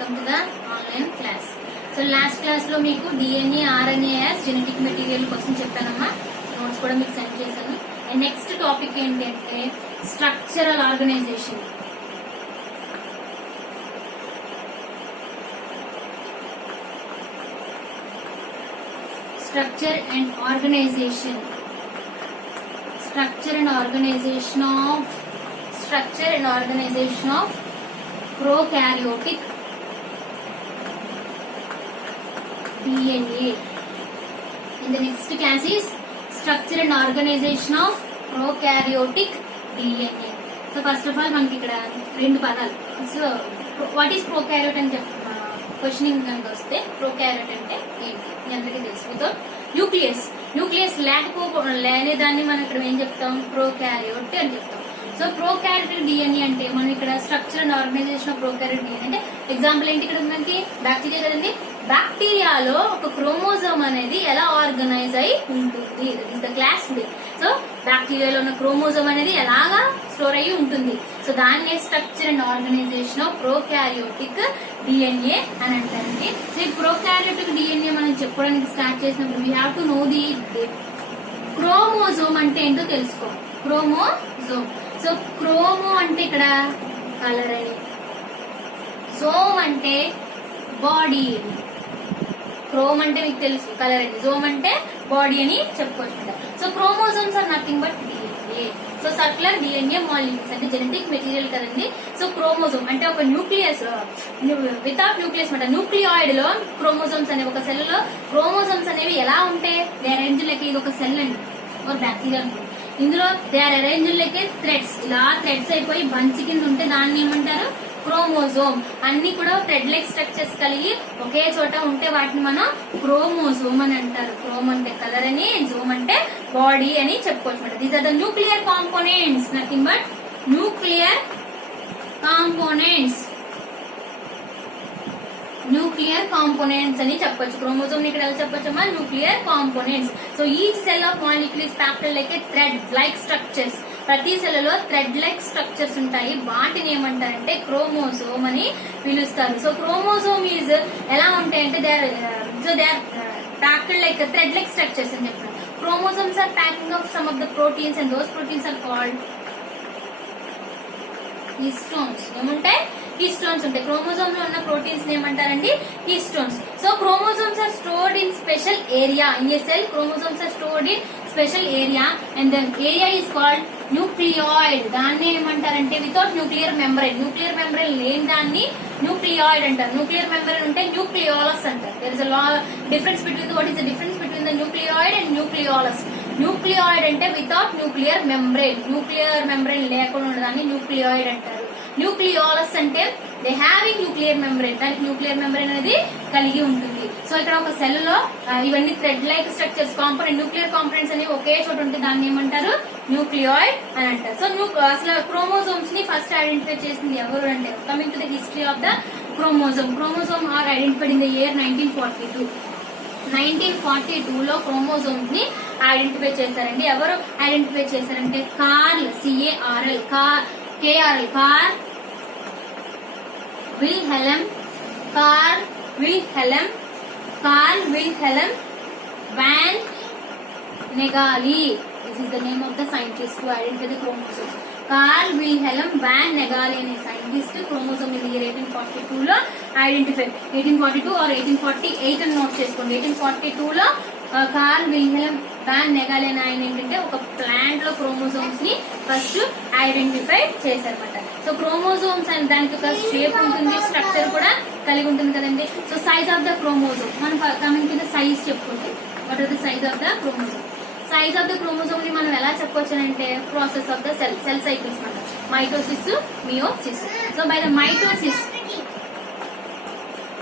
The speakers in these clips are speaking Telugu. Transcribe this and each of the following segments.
Welcome to the online class. So last class లో మీకు డిఎన్ఏ ఆర్ఎన్ఏఎస్ జెనెటిక్ మెటీరియల్ కోసం చెప్పానమ్మా. నోట్స్ కూడా మీకు సెండ్ చేశాను. అండ్ నెక్స్ట్ టాపిక్ ఏంటంటే structural organisation. Structure and organization of prokaryotic DNA. In the next class is structure and organization of prokaryotic DNA. So first of all మనకి ఇక్కడ రెండు పదాలు. సో వాట్ ఈస్ ప్రోకారియోట్ అని క్వశ్చనింగ్ కనుక వస్తే ప్రోకారియోట్ అంటే ఏంటి మీ అందరికీ తెలుసు. వితౌట్ న్యూక్లియస్ లేనిదాన్ని మనం ఇక్కడ ఏం చెప్తాం, ప్రోకారియోట్ అని చెప్తాం. సో ప్రోకారియోటిక్ డిఎన్ఏ అంటే మనం ఇక్కడ structure and organisation of prokaryotic DNA అంటే ఎగ్జాంపుల్ ఏంటి, ఇక్కడ మనకి బ్యాక్టీరియా కదండి. బ్యాక్టీరియాలో ఒక క్రోమోజోమ్ అనేది ఎలా ఆర్గనైజ్ అయి ఉంటుంది, that is the class day. So బ్యాక్టీరియాలో ఉన్న క్రోమోజోమ్ అనేది ఎలాగా స్టోర్ అయ్యి ఉంటుంది. సో దాన్ని structure and organisation of prokaryotic DNA అని అంటారండి. సో ఈ ప్రోకారియోటిక్ డిఎన్ఏ మనం చెప్పడానికి స్టార్ట్ చేసినప్పుడు we have to know the chromosome అంటే ఏంటో తెలుసుకో. క్రోమోజోమ్. సో క్రోమో అంటే ఇక్కడ కలర్ అని, జోమ్ అంటే బాడీ. క్రోమ్ అంటే మీకు తెలుసు కలర్ అని, జోమ్ అంటే బాడీ అని చెప్పుకోవచ్చు. So chromosomes are nothing but DNA. So circular DNA molecules అంటే జెనెటిక్ మెటీరియల్ కదండి. సో క్రోమోజోమ్ అంటే ఒక న్యూక్లియస్ వితౌట్ న్యూక్లియస్ మాట న్యూక్లియాయిడ్ లో క్రోమోజోమ్స్ అనేవి ఒక సెల్ లో క్రోమోజోమ్స్ అనేవి ఎలా ఉంటాయి, దే అరేంజ్ లైక్ ఇది ఒక సెల్ అండి ఒక బ్యాక్టీరియా అనుకోండి. ఇందులో they are arrange like threads, ఇలా థ్రెడ్స్ అయిపోయి బంచ్ కింద ఉంటే దాన్ని ఏమంటారు, క్రోమోజోమ్. అన్ని కూడా థ్రెడ్ లైక్ స్ట్రక్చర్స్ కలిగి ఒకే చోట ఉంటే వాటిని మనం క్రోమోజోమ్ అని అంటారు. క్రోమ్ అంటే కలర్ అని, జోమ్ అంటే బాడీ అని చెప్పుకోవచ్చు. These are the nuclear components, nothing but nuclear components అని చెప్పొచ్చు. క్రోమోజోమ్ ఇక్కడ ఎలా చెప్పొచ్చమ్మా, nuclear components. So each cell of molecule is packed like a thread like structures. ప్రతి సెల్ లో థ్రెడ్ లైక్ స్ట్రక్చర్స్ ఉంటాయి. వాటిని ఏమంటారంటే క్రోమోజోమ్ అని పిలుస్తారు. సో క్రోమోజోమ్ ఈజ్ ఎలా ఉంటాయంటే they are packed like thread like structures అని చెప్తారు. Chromosomes are packing of some of the proteins and those proteins are called histones. ఏముంటాయి, histones ఉంటాయి. క్రోమోజోమ్ లో ఉన్న ప్రోటీన్స్ ఏమంటారండి, histones. So chromosomes are stored in special area in a cell. Chromosomes are stored in special area and the area is called nucleoid. దాన్ని ఏమంటారంటే without nuclear membrane, nuclear membrane లేని దాన్ని న్యూక్లియాయిడ్ అంటారు. న్యూక్లియర్ మెంబ్రెయిన్ ఉంటే న్యూక్లియోలస్ అంటారు. There is a difference between what is the difference between the nucleoid and nucleolus. Nucleoid అంటే without nuclear membrane, nuclear membrane లేకుండా ఉండదాన్ని న్యూక్లియాయిడ్ అంటారు. న్యూక్లియోలస్ అంటే దే హ్యావింగ్ న్యూక్లియర్ మెంబ్రెయిన్, దానికి న్యూక్లియర్ మెంబ్రెయిన్ అనేది కలిగి ఉంటుంది. సో ఇక్కడ ఒక సెల్ లో ఇవన్నీ thread like structures component nuclear components అనేవి ఒకే చోట ఉంటే దాన్ని ఏమంటారు, న్యూక్లియాయిడ్ అని అంటారు. సో అసలు క్రోమోజోమ్స్ ని ఫస్ట్ ఐడెంటిఫై చేసింది ఎవరు అంటే, coming to the history of the chromosome are identified in the year 1942. 1942లో క్రోమోజోమ్స్ ని ఐడెంటిఫై చేశారండి. ఎవరు ఐడెంటిఫై చేశారంటే Karl Wilhelm van Negali. This is the name of the scientist who identified the chromosome. Carl Wilhelm van Negali అనే సైంటిస్ట్ క్రోమోజోమ్ ఇన్ ఇయర్ 1842లో ఐడెంటిఫై. 1842 or 1848 అని నోట్ చేసుకోండి. 1842లో కార్ల్ విల్హెల్మ్ వాన్ నెగాలి అనే ఆయన ఏంటంటే ఒక ప్లాంట్ లో క్రోమోజోమ్స్ ని ఫస్ట్ ఐడెంటిఫై చేశారన్నమాట. సో క్రోమోజోమ్స్ అని దానికి ఒక షేప్ ఉంటుంది, స్ట్రక్చర్ కూడా కలిగి ఉంటుంది కదండి. So size of the chromosome మనం కమింగ్ టు ద సైజ్ చెప్పుకుంటే, what are the size of the chromosome. Size of the chromosome ని మనం ఎలా చెప్పొచ్చు అంటే process of the cell cycles మాట, mitosis, meiosis. So by the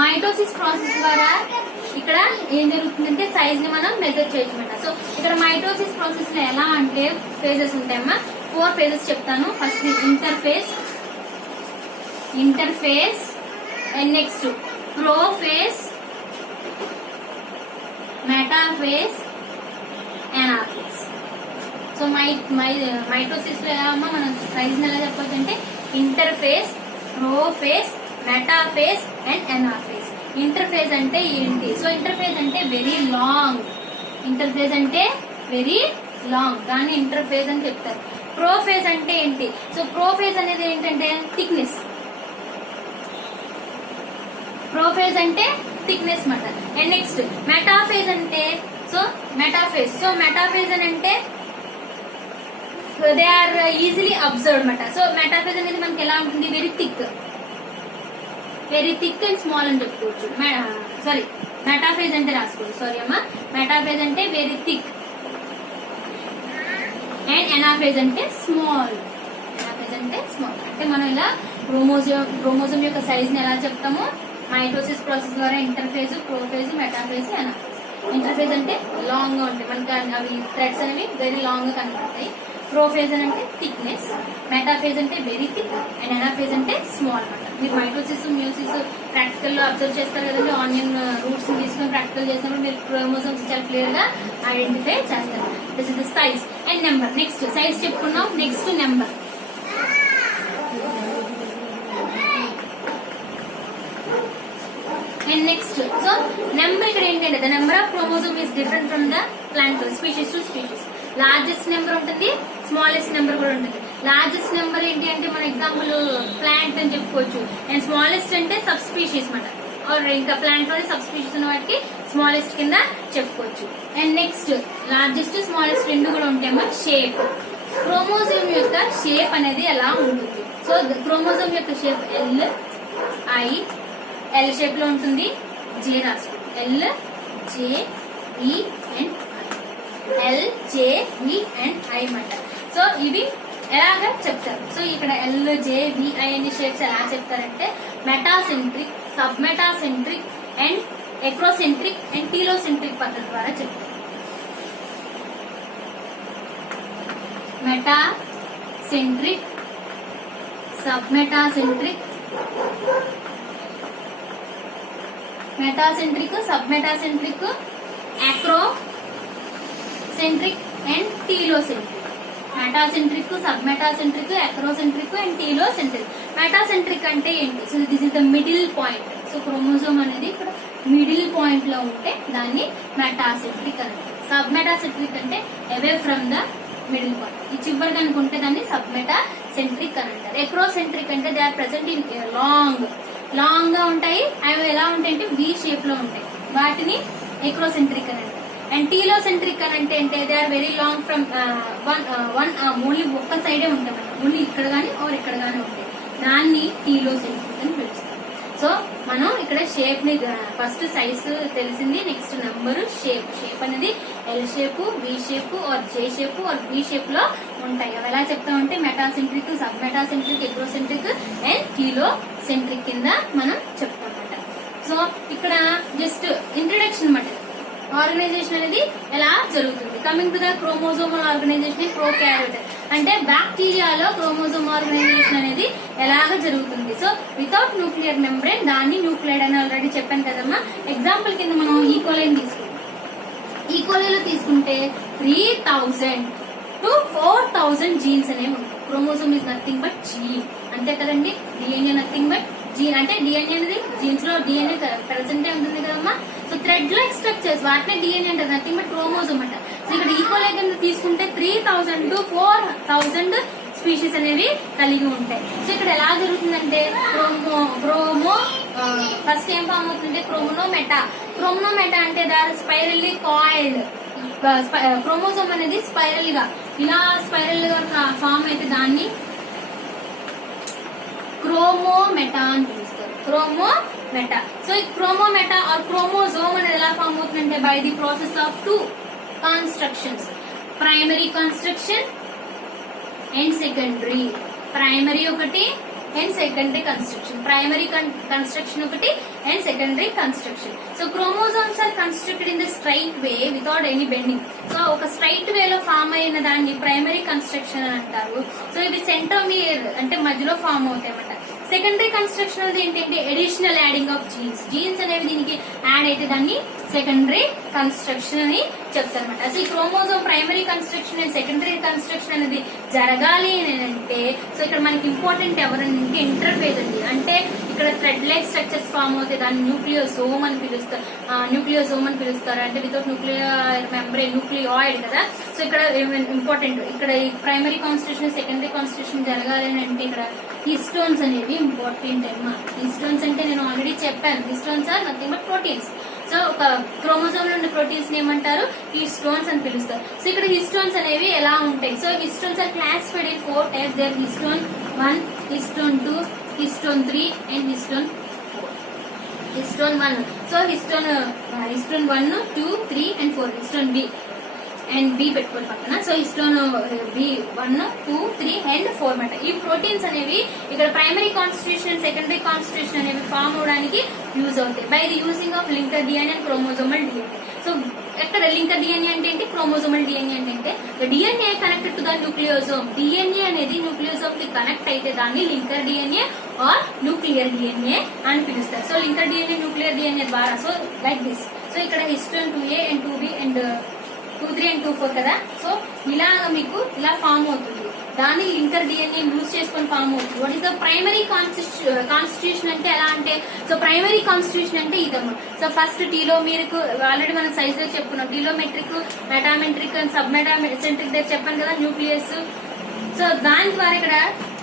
mitosis process ద్వారా ఇక్కడ ఏం జరుగుతుందంటే సైజ్ ని మనం మెజర్ చేయొచ్చన్నమాట. సో ఇక్కడ మైటోసిస్ ప్రాసెస్ లో ఎలా అంటే ఫేజెస్ ఉంటాయమ్మా, 4 ఫేజెస్ చెప్తాను. First interphase and next prophase, metaphase, anaphase. So mitosis లో ఎలా మనం సైజ్ ఎలా చెప్పొచ్చు అంటే interface, prophase, metaphase and anaphase. Interphase అంటే ఏంటి? సో ఇంటర్ఫేజ్ అంటే వెరీ లాంగ్. ఇంటర్ఫేజ్ అంటే వెరీ లాంగ్, దాన్ని ఇంటర్ఫేజ్ అని చెప్తారు. ప్రోఫేజ్ అంటే ఏంటి? సో ప్రోఫేజ్ అనేది ఏంటంటే థిక్నెస్. ప్రోఫేజ్ అంటే థిక్నెస్ మాట. అండ్ నెక్స్ట్ మెటాఫేజ్ అంటే మెటాఫేజ్ అని అంటే దే ఆర్ ఈజీలీ అబ్జర్వ్ మాట. సో మెటాఫేజ్ అనేది మనకి ఎలా ఉంటుంది? వెరీ థిక్ అండ్ స్మాల్ అని చెప్పుకోవచ్చు. సారీ, మెటాఫేజ్ అంటే రాసుకోవచ్చు. సారీ అమ్మా, మెటాఫేజ్ అంటే వెరీ థిక్ అండ్ ఎనాఫేజ్ అంటే స్మాల్. అంటే మనం ఇలా క్రోమోజోమ్ యొక్క సైజ్ ని ఎలా చెప్తామో మైటోసిస్ ప్రాసెస్ ద్వారా interphase, prophase, metaphase, anaphase. Interphase అంటే లాంగ్ గా ఉంటాయి మనకి, అవి థ్రెడ్స్ అనేవి వెరీ లాంగ్ గా కనపడతాయి. ప్రోఫేజ్ అంటే థిక్నెస్, మెటాఫేజ్ అంటే వెరీ థిక్ అండ్ ఎనాఫేజ్ అంటే స్మాల్ అనమాట. మీరు మైటోసిస్, మ్యూసిస్ ప్రాక్టికల్ లో అబ్జర్వ్ చేస్తారు కదండి. ఆనియన్ రూట్స్ తీసుకుని ప్రాక్టికల్ చేసినప్పుడు మీరు క్రోమోజోమ్స్ చాలా క్లియర్ గా ఐడెంటిఫై చేస్తారు. This is the size and number. Next size చెప్పుకున్నాం, next number. And next so number ఇక్కడ ఏంటంటే the number of chromosome is different from the plant species to species. Largest number ఉంటుంది, స్మాలెస్ట్ నెంబర్ కూడా ఉంటుంది. లార్జెస్ట్ నెంబర్ ఏంటి అంటే మన ఎగ్జాంపుల్ ప్లాంట్ అని చెప్పుకోవచ్చు. అండ్ స్మాలెస్ట్ అంటే సబ్ స్పీషీస్ మాట. ఆర్ ఇంకా ప్లాంట్ లోనే సబ్ స్పీషీస్ ఉన్న వాటికి స్మాలెస్ట్ కింద చెప్పుకోవచ్చు. అండ్ నెక్స్ట్ లార్జెస్ట్, స్మాలెస్ట్ రెండు కూడా ఉంటాయమ్మా. షేప్, క్రోమోజోమ్ యొక్క షేప్ అనేది ఎలా ఉంటుంది? సో క్రోమోజోమ్ యొక్క షేప్ ఎల్ షేప్ లో ఉంటుంది. జే రాసుకోండి, ఎల్ జే ఈ అండ్ ఎల్ జే ఈ అండ్ ఐ మాట. సో ఇవి ఎలాగా చెప్తారు? సో ఇక్కడ ఎల్ జే వి ఐ అనే షేప్స్ ఎలా చెప్తారంటే metacentric, sub metacentric and acrocentric and telocentric పద్ధతి ద్వారా చెప్తారు. Metacentric, sub metacentric, metacentric, sub metacentric, acrocentric and telocentric. Metacentric, sub metacentric, acrocentric and telocentric. Metacentric అంటే ఏంటి? So this is the middle point. So chromosome అనేది ఇక్కడ మిడిల్ పాయింట్ లో ఉంటే దాన్ని మెటాసెంట్రిక్ అని. సబ్ మెటాసెంట్రిక్ అంటే away from the middle point, ఈ చివరి కనుక ఉంటే దాన్ని సబ్ మెటాసెంట్రిక్ అని అంటారు. ఎక్రోసెంట్రిక్ అంటే they are present in long గా ఉంటాయి. అవి ఎలా ఉంటాయంటే వి షేప్ లో ఉంటాయి, వాటిని ఎక్రోసెంట్రిక్ అని అంటారు. అండ్ టీలోసెంట్రిక్ అని అంటే they are very long from one only ఒక్క సైడే ఉంటాయి, ఓన్లీ ఇక్కడ గానీ ఆర్ ఇక్కడ గానీ ఉంటాయి, దాన్ని టీలోసెంట్రిక్ అని పిలుస్తారు. సో మనం ఇక్కడ షేప్ ని ఫస్ట్ సైజ్ తెలిసింది, నెక్స్ట్ నెంబర్, షేప్ అనేది L shape, V shape or J shape or V shape లో ఉంటాయి. అవి ఎలా చెప్తామంటే metacentric, sub metacentric, acrocentric and telocentric కింద మనం చెప్తామన్నమాట. సో ఇక్కడ జస్ట్ ఇంట్రడక్షన్ అన్నమాట, ఆర్గనైజేషన్ అనేది ఎలా జరుగుతుంది. Coming to the chromosomal organization in prokaryote అంటే బ్యాక్టీరియాలో క్రోమోజోమ్ ఆర్గనైజేషన్ అనేది ఎలాగ జరుగుతుంది. సో వితౌట్ న్యూక్లియర్ మెంబ్రేన్, దాన్ని న్యూక్లియర్ అని ఆల్రెడీ చెప్పాను కదమ్మా. ఎగ్జాంపుల్ కింద మనం ఈకోలైని తీసుకుంటాం. ఈకోలైలో తీసుకుంటే 3000 to 4000 జీన్స్ అనేవి ఉంటాయి. Chromosome is nothing but gene, అంతే కదండి. డిఎన్ఏ నథింగ్ బట్ జీన్, అంటే డిఎన్ఏ అనేది జీన్స్ లో డిఎన్ఏ ప్రెసెంట్ ఉంటుంది కదమ్మా. సో థ్రెడ్ లైక్ స్ట్రక్చర్స్ వాటినే డిఎన్ఏ అంటారు, నథింగ్ బట్ క్రోమోజోమ్ అంట. సో ఇక్కడ ఈకోలై కింద తీసుకుంటే 3000 to 4000 స్పీషీస్ అనేవి కలిగి ఉంటాయి. సో ఇక్కడ ఎలా జరుగుతుందంటే క్రోమో ఫస్ట్ ఏం ఫామ్ అవుతుందంటే క్రోమోనోమెటా అంటే దాని స్పైరల్లీ కాయిల్డ్. క్రోమోజోమ్ అనేది స్పైరల్ గా ఇలా స్పైరల్ గా ఫామ్ అయితే దాన్ని క్రోమోమెటా అని పిలుస్తారు, క్రోమోమెటా. సో ఈ క్రోమోమెటా ఆర్ క్రోమోజోమ్ అనేది ఎలా ఫామ్ అవుతుందంటే by the process of 2 constructions, primary construction and secondary. Primary ఒకటి and secondary construction, primary construction ఒకటి and secondary construction. So chromosomes are constructed in the straight way without any bending. So ఒక స్ట్రైట్ వేలో ఫామ్ అయిన దాన్ని ప్రైమరీ కన్స్ట్రక్షన్ అని అంటారు. సో ఇవి సెంట్రోమియర్ అంటే మధ్యలో ఫామ్ అవుతాయి అన్నమాట. సెకండరీ కన్స్ట్రక్షన్ అనేది ఏంటంటే అడిషనల్ యాడింగ్ ఆఫ్ జీన్స్ అనేవి దీనికి యాడ్ అయితే దాన్ని సెకండరీ కన్స్ట్రక్షన్ అని చెప్తారన్నమాట. అసలు ఈ chromosome primary construction and secondary construction అనేది జరగాలి అని అంటే సో ఇక్కడ మనకి ఇంపార్టెంట్ ఎవరంటే ఇంటర్ఫేజ్ అండి. అంటే ఇక్కడ ఇక్కడ థ్రెడ్ లైక్ స్ట్రక్చర్స్ ఫామ్ అవుతాయి, దాన్ని న్యూక్లియోసోమ్ అని పిలుస్తారు. న్యూక్లియోసోమ్ అని పిలుస్తారు, అంటే వితౌట్ న్యూక్లియర్ మెంబ్రేన్, న్యూక్లియాయిడ్ కదా. సో ఇక్కడ ఇంపార్టెంట్, ఇక్కడ ఈ ప్రైమరీ కాన్స్టిట్యూషన్ సెకండరీ కాన్స్టిట్యూషన్ జరగాలి అంటే ఇక్కడ హిస్టోన్స్ అనేవి ఇంపార్టెంట్ అమ్మా. హిస్టోన్స్ అంటే నేను ఆల్రెడీ చెప్పాను, histones are nothing but proteins. So ఒక క్రోమోజోమ్ లో ఉన్న ప్రోటీన్స్ ఏమంటారు, హిస్టోన్స్ అని పిలుస్తారు. సో ఇక్కడ హిస్టోన్స్ అనేవి ఎలా ఉంటాయి, so histones are classified in 4 types. There histone 1, histone 2, histone 3 and histone 4. Histone 1, so histone 1, 2, 3 and 4. histone B and B పెట్టుకోవాలి పక్కన. సో హిస్టోన్ బి 1, 2, 3 అండ్ 4 మాట. ఈ ప్రోటీన్స్ అనేవి ఇక్కడ primary constitution and secondary constitution అనేవి ఫామ్ అవడానికి యూజ్ అవుతాయి by the using of linker DNA and chromosomal DNA. So ఎక్కడ లింకర్ డిఎన్ఏ అంటే ఏంటి, క్రోమోజోమల్ డిఎన్ఏ అంటే DNA connected to the nucleosome. DNA అనేది న్యూక్లియోజోమ్ కి కనెక్ట్ అయితే దాన్ని linker DNA or nuclear DNA అని పిలుస్తారు. So linker DNA nuclear DNA ద్వారా, సో లైక్ దిస్. సో ఇక్కడ histone 2A and 2B and 2, 3 and 2, 4 కదా. సో ఇలా మీకు ఇలా ఫామ్ అవుతుంది, దాన్ని లింకర్ డిఎన్ఏ యూజ్ చేసుకొని ఫామ్ అవుతుంది. What is the primary constitution అంటే ఎలా అంటే, సో ప్రైమరీ కాన్స్టిట్యూషన్ అంటే ఇదమ్మా. సో ఫస్ట్ టీలోమీరిక్ ఆల్రెడీ మనం సైజ్ లో చెప్పుకున్నాం, టీలోమెట్రిక్, మెటామెట్రిక్ అండ్ సబ్ మెటాసెంట్రిక్ దగ్గర చెప్పాను కదా, న్యూక్లియస్. సో దాని ద్వారా ఇక్కడ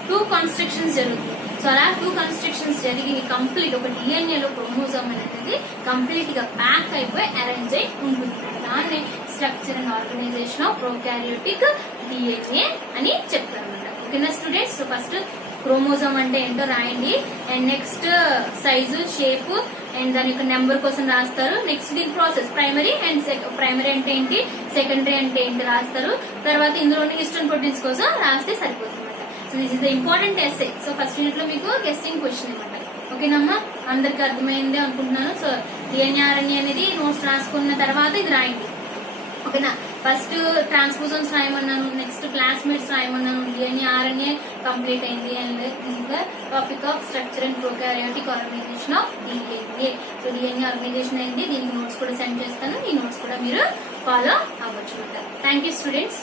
2 కన్స్ట్రక్షన్స్ జరుగుతుంది. సో అలా 2 కన్స్ట్రక్షన్స్ జరిగి కంప్లీట్ ఒక డిఎన్ఏ లో క్రోమోజోమ్ అనేది కంప్లీట్ గా ప్యాక్ అయిపోయి అరేంజ్ అయి ఉంటుంది. దాన్ని structure and organisation of prokaryotic DNA అని చెప్తారు అనమాట. ఓకేనా స్టూడెంట్స్. సో ఫస్ట్ క్రోమోజోమ్ అంటే ఏంటో రాయండి, and next size, shape and దాని యొక్క నెంబర్ కోసం రాస్తారు. నెక్స్ట్ దీని ప్రాసెస్ ప్రైమరీ అండ్ ప్రైమరీ అంటే ఏంటి, సెకండరీ అంటే ఏంటి రాస్తారు. తర్వాత ఇందులో హిస్టోన్ ప్రోటీన్స్ కోసం రాస్తే సరిపోతుంది అనమాట. So this is the important essay. So first unit లో మీకు గెస్సింగ్ క్వశ్చన్ అనమాట. ఓకేనమ్మా, అందరికి అర్థమైంది అనుకుంటున్నాను. సో డిఎన్ఏ ఆర్ఎన్ఏ అనేది నోట్స్ రాసుకున్న తర్వాత ఇది రాయండి. ఓకేనా. ఫస్ట్ ట్రాన్స్పోజోన్స్ రాయమన్నాను, నెక్స్ట్ క్లాస్మేట్స్ రాయమన్నాను, డిఎన్ఏ ఆర్ఎన్ఏ కంప్లీట్ అయింది. And this is the topic of structure and prokaryotic organization of DNA. So DNA organization అయింది, దీనికి నోట్స్ కూడా సెండ్ చేస్తాను, ఈ నోట్స్ కూడా మీరు ఫాలో అవ్వచ్చు. Thank you students.